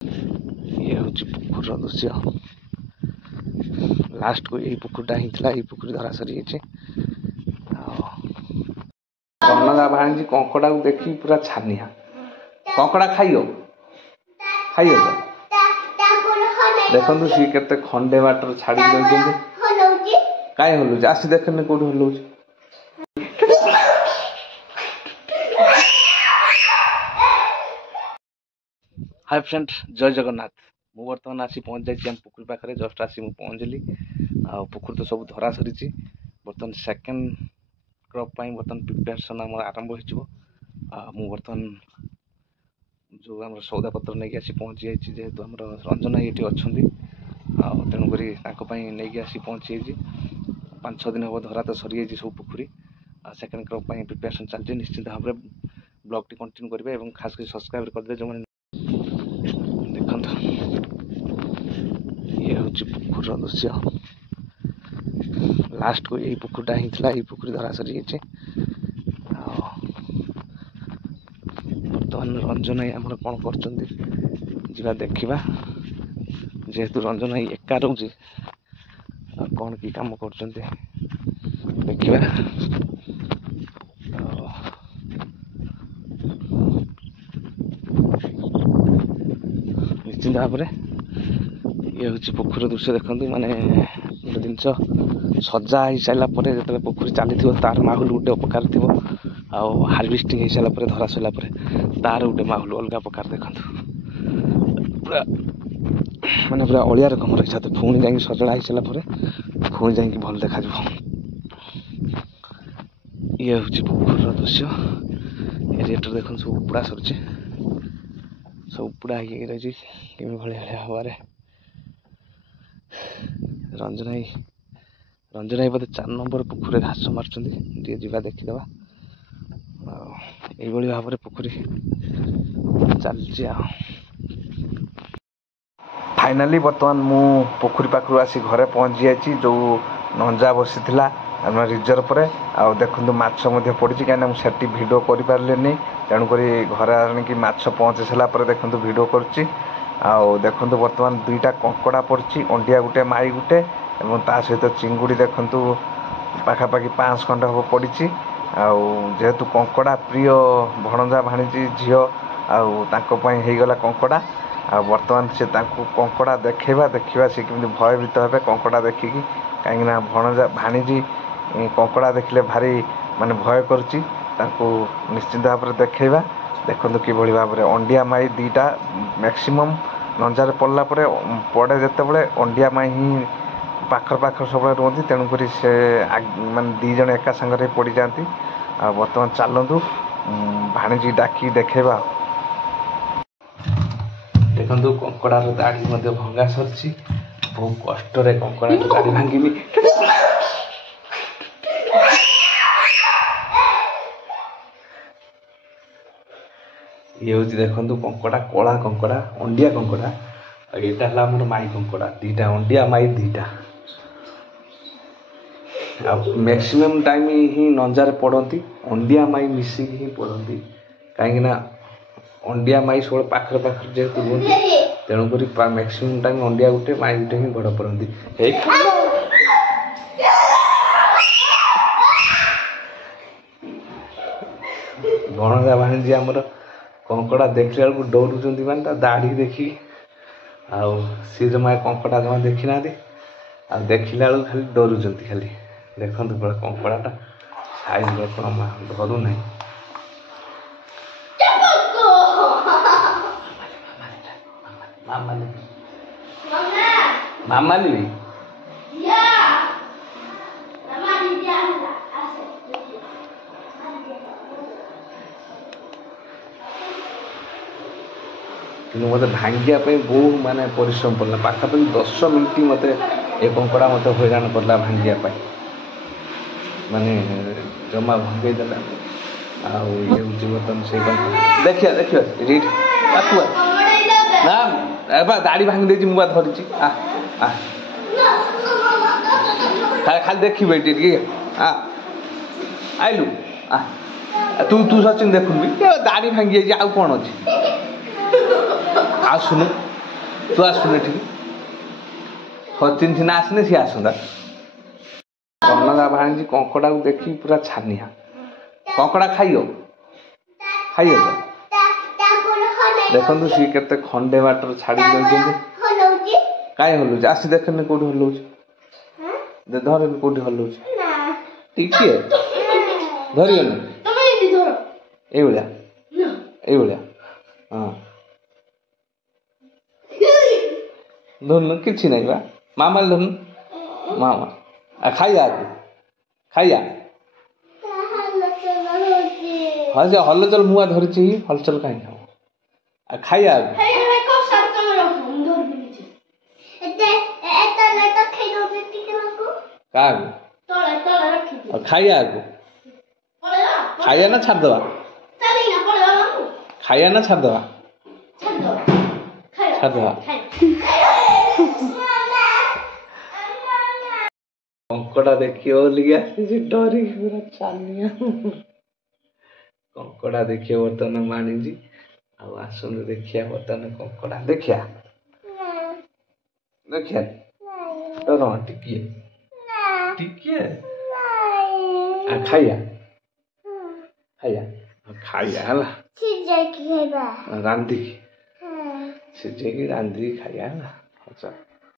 ये हूँ पुकुर दृश्य लास्ट को यही पुकुरटा ही पुकुरी धरा सरी कनगा भाणी कंकड़ा को देखी पूरा छानिया कंकड़ा खाइयो खाइयो देखो सी के खंडे बाटर छाड़ी कहीं हलुच आसी देखने कौट हलुच हाय फ्रेंड जय जगन्नाथ मु बर्तमान आसी पहुँच जाइए पुकुर पाखे जस्ट आसी मुझे पहुँचली आ पुकुर तो सब धरा सरी बर्तमान सेकेंड क्रॉप बर्तमान प्रिपेरेसन आम आरंभ हो बर्तमान जो आम सौदा पत्र नहीं आसी पहुँची जाइए जेहेतु आम रंजन ये अच्छा तेणुक नहीं आसी पहुँची जाइए 5-6 दिन हम धरा तो सरी जाइए सब पुकुरी सेकेंड क्रॉप प्रिपेरेसन चलती निश्चित भाव में ब्लॉग टी कंटिन्यू करेंगे और खास कर सब्सक्राइब करदे जो देखो ये हूँ पुकुर दृश्य लास्ट को यही पुकुरटा ही पुकुरी धरा सरी बर्तमान रंजन आम कौन कर देखा जेहेतु रंजन एका रोचे कौन की काम कर देखा निश्चित भाव में ये हूँ पुकुर दृश्य देखते माने गोटे जिनस सजा हो सारापर जो पुकुरी चली तार माहौल गोटे प्रकार थी हार्वेस्टिंग हो सारापर धरा सरला तार गोटे माहौल अलग प्रकार देखो पूरा माने पूरा अलिया रकम रही था पुणी जा सजड़ा हो सारापर पुणी जा भल देखा ये हूँ पुकुर दृश्य एरिया देखो सब उपुड़ा सर सब उपुड़ा रही भाया हबारे रंजन बोधे 4 नंबर पुकुर घास मार्च जा देखीदे यही भाव में पुकुरी चलती फाइनाली बर्तमान मु पुकुरी पाखु आसी घरे पहुँची जाइए जो नंजा बसी रिजर्व पर देखो माछ पड़ी कहीं मुझे भिड कर पारे तेणुक घरे आणिकी माछ पहुँचे सारापर देखो भिड कर देखो बर्तमान 2टा कंकड़ा पड़ी अंडिया गुटे माई गुटे ता सहित चिंगुड़ी देखु पाखापाखि 5 खंड हम पड़ी जेहेतु कंकड़ा प्रिय भणजा भाणीजी झील आगला कंकड़ा बर्तमान से कंकड़ा देखा सी कमी भयभीत हे कंकड़ा देखिकी कहीं भणजा भाणीजी कंकड़ा देखिले भारी माने भय करुच्ची निश्चित भाव में देखा देखो कि भाव में अंडिया माई 2टा मैक्सिमम नंजार पड़ला पड़े जिते अंडिया माई ही पाखर सब रुहति तेणुक से माने 2 जन एका सांगे पड़ जाती बर्तमान चलतु भाणीजी डाकी देखा देखो कंकड़ार दाढ़ी भंगा सरी बहुत कष्ट कंकड़ा दाढ़ी भांगी ये हूँ देखो कंकड़ा कला कंकड़ा अंडिया कंकड़ा यहाँ है माई कंकड़ा 2टा अंडिया माई 2टा मैक्सिमम टाइम ही नंजार पड़ती अंडिया माई मिसिकी ही पड़ती कहीं अंडिया माई सब पाखर जेहेतु रुहती तेणुक मैक्सिमम टाइम अंडिया गुटे माई गुटे ही गड़ पड़ती भणजा भाणीजी आमर कंकड़ा देखला बेलू डरुंच माने दाढ़ी देखी सी जमा कंकड़ा जमा देखी ना देखला बेलू खाली डरुंच खाली देखो पूरा कंकड़ाटा साइज धरू ना मामा भी कि मत भांगापी बहुत माने परिश्रम पड़ा पाखापाखि 10 मिनिट मत ए कंकड़ा मत हैरान करला भांगापी माने जमा भंगईदेला ये हूँ बर्तमान से देखिए देखिए ना दाढ़ी भांगी दे मुझे धरी खाली देखिए आइलु तू सचिन देखुन भी दाढ़ी भांगी आउ कौन अच्छी आ सुनु तू आसुन ठीक हथिन सिना आसने सी आसंदा कनका भाणी कंकड़ा को देखी पूरा छानिया कंकड़ा खाइयो खाइयो देखु सी के खंडे बाटर छाड़ी कहीं हलुच आसी देखने कौटी हलुच धर कौटी हलुच टिके धरियोनी ये हाँ धरन कि नहीं बा मामा धरन मामा खाइया खाइया हाँ से हलचल मुआ धरी हलचल कहीं खाओ खाइया खाइया खाइया ना छाड़ दवा खाइया ना छाड़ दवा छाड़ दवा कंकड़ा देखिए डरी पूरा छानिया कंकड़ा देखिए बर्तमान माणी आसन देखिया बर्तमान कंकड़ा देखिया देखिया डर टिके टिके खाइया खाइया खाइया है रांधिकी सिझे रांधिकी खाइया है अच्छा।